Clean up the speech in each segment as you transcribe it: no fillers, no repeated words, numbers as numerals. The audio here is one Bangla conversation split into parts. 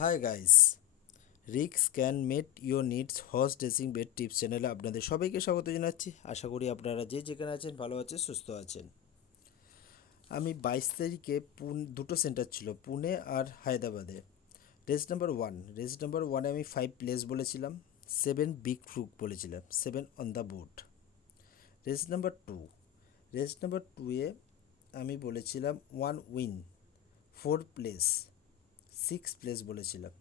High guys, Rick's can meet your needs horse dressing bed tips চ্যানেলে আপনাদের সবাইকে স্বাগত জানাচ্ছি। আশা করি আপনারা যে যেখানে আছেন ভালো আছেন, সুস্থ আছেন। আমি 22 তারিখে দুটো সেন্টার ছিল, পুনে আর হায়দ্রাবাদে। রেস নাম্বার ওয়ানে আমি 5 প্লেস বলেছিলাম, 7 বিগ ফ্লুক বলেছিলাম, 7 on the board. Race number two race number টুয়ে আমি বলেছিলাম 1 উইন, 4 প্লেস, 6 প্লেস বলেছিলাম,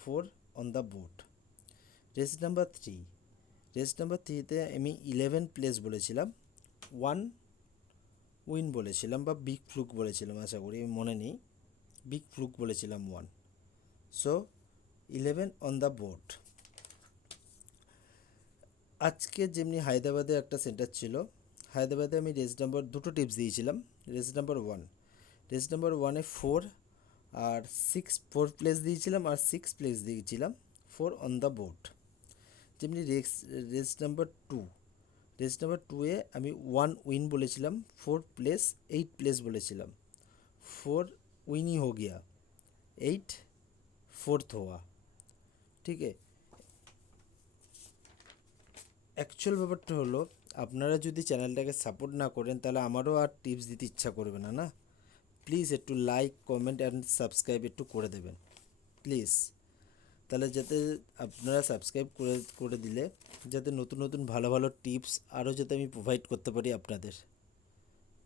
4 on the board. Race number three race number থ্রিতে আমি 11 প্লেস বলেছিলাম, 1 উইন বলেছিলাম বা বিগ ফ্লুক বলেছিলাম, আশা করি মনে নেই। বিগ ফ্লুক বলেছিলাম 1। So 11 on the board. আজকে যেমনি হায়দ্রাবাদে একটা সেন্টার ছিল, হায়দ্রাবাদে আমি রেস নাম্বার দুটো টিপস দিয়েছিলাম। রেস নাম্বার ওয়ানে 4 প্লেস দিয়েছিলাম আর 6 প্লেস দিয়েছিলাম, 4 অন দ্য বোর্ড। যেমনি রেস নাম্বার টুয়ে আমি 1 উইন বলেছিলাম, 4 প্লেস, 8 প্লেস বলেছিলাম, 4 উইনই हो गया, 8 फोर्थ हुआ। ঠিক আছে। অ্যাকচুয়াল ব্যাপারটা হলো, আপনারা যদি চ্যানেলটাকে সাপোর্ট না করেন তাহলে আমারও আর টিপস দিতে ইচ্ছা করবে না, না? প্লিজ একটু লাইক, কমেন্ট অ্যান্ড সাবস্ক্রাইব একটু করে দেবেন, প্লিজ। তাহলে যাতে আপনারা সাবস্ক্রাইব করে করে দিলে যাতে নতুন নতুন ভালো ভালো টিপস আরও যাতে আমি প্রোভাইড করতে পারি আপনাদের।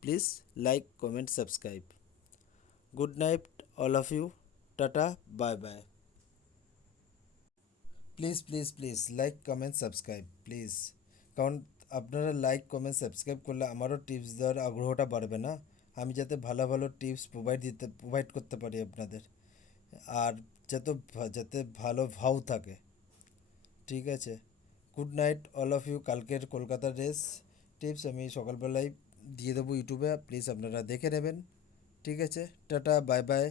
Please like, comment, subscribe. Good night all of you. Tata, bye bye. Please please please like, comment, subscribe please. কারণ আপনারা লাইক, কমেন্ট, সাবস্ক্রাইব করলে আমারও টিপস দেওয়ার আগ্রহটা বাড়বে, না? আমি যাতে ভালো ভালো টিপস প্রোভাইড করতে পারি আপনাদের। আর যাতে যাতে ভালো ভাও থাকে। ঠিক আছে। Good night all of you. কালকের কলকাতার রেস টিপস আমি সকালবেলায় দিয়ে দেবো ইউটিউবে, প্লিজ আপনারা দেখে নেবেন। ঠিক আছে, টাটা, বাই বাই।